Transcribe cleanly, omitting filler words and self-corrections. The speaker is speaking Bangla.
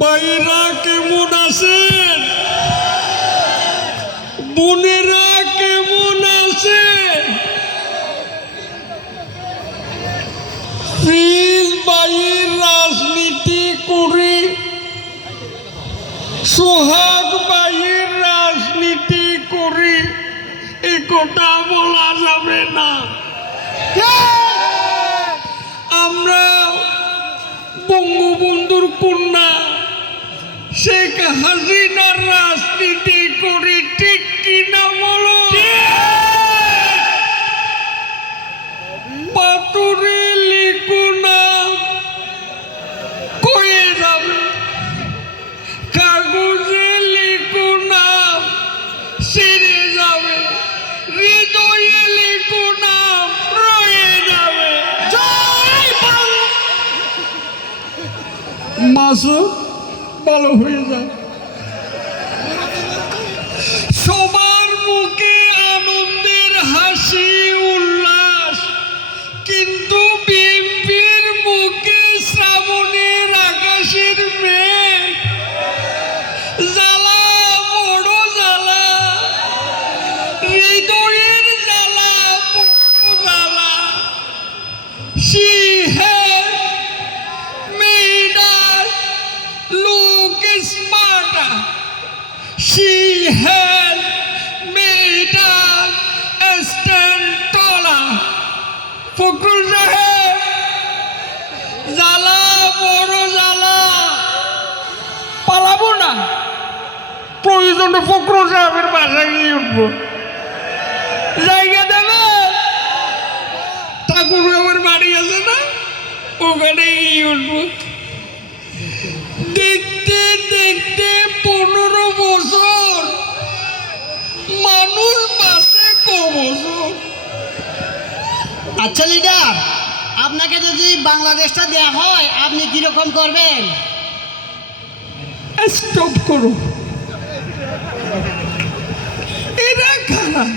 ভাইরা কেমন আছেন? বোনেরা কেমন আছেন? ভাইয়ের রাজনীতি করি, সোহাগ ভাইয়ের রাজনীতি করি, এ কথা বলা যাবে না। আমরা বঙ্গবন্ধুর কন্যা শেখ হাসিনার রাজনীতি করি, ঠিক কিনা বলো? পাথরে লিখো না, কয়ে যাবে, কাগজে লিখো না, সেরে যাবে, হৃদয়ে লিখো না, রয়ে যাবে। মাসুদ ভালো হয়ে যায়। সবার মুখে আনন্দের হাসি উল্লাস, কিন্তু বিএনপির মুখে শ্রাবণের আকাশের মেঘ। জ্বালা, বড় জ্বালা, হৃদয়ের জ্বালা, বড় জ্বালা। She has made us look smarter. She has made us stand taller. Fakhrul সাহেব, জ্বালা, বড় জ্বালা, পালাবো না, প্রয়োজনে ফখরুল সাহেবের বাসায় গিয়ে উঠবো। জায়গা দেবে, ঠাকুর আমার বাড়ি আছে না, ওখানে গিয়ে উঠবো। দেখতে দেখতে 15 বছর, মানুষ বাঁচে বছর। আচ্ছা লিডার, আপনাকে যদি বাংলাদেশটা দেয়া হয় আপনি কিরকম করবেন? স্টপ করো, এরা খারাপ।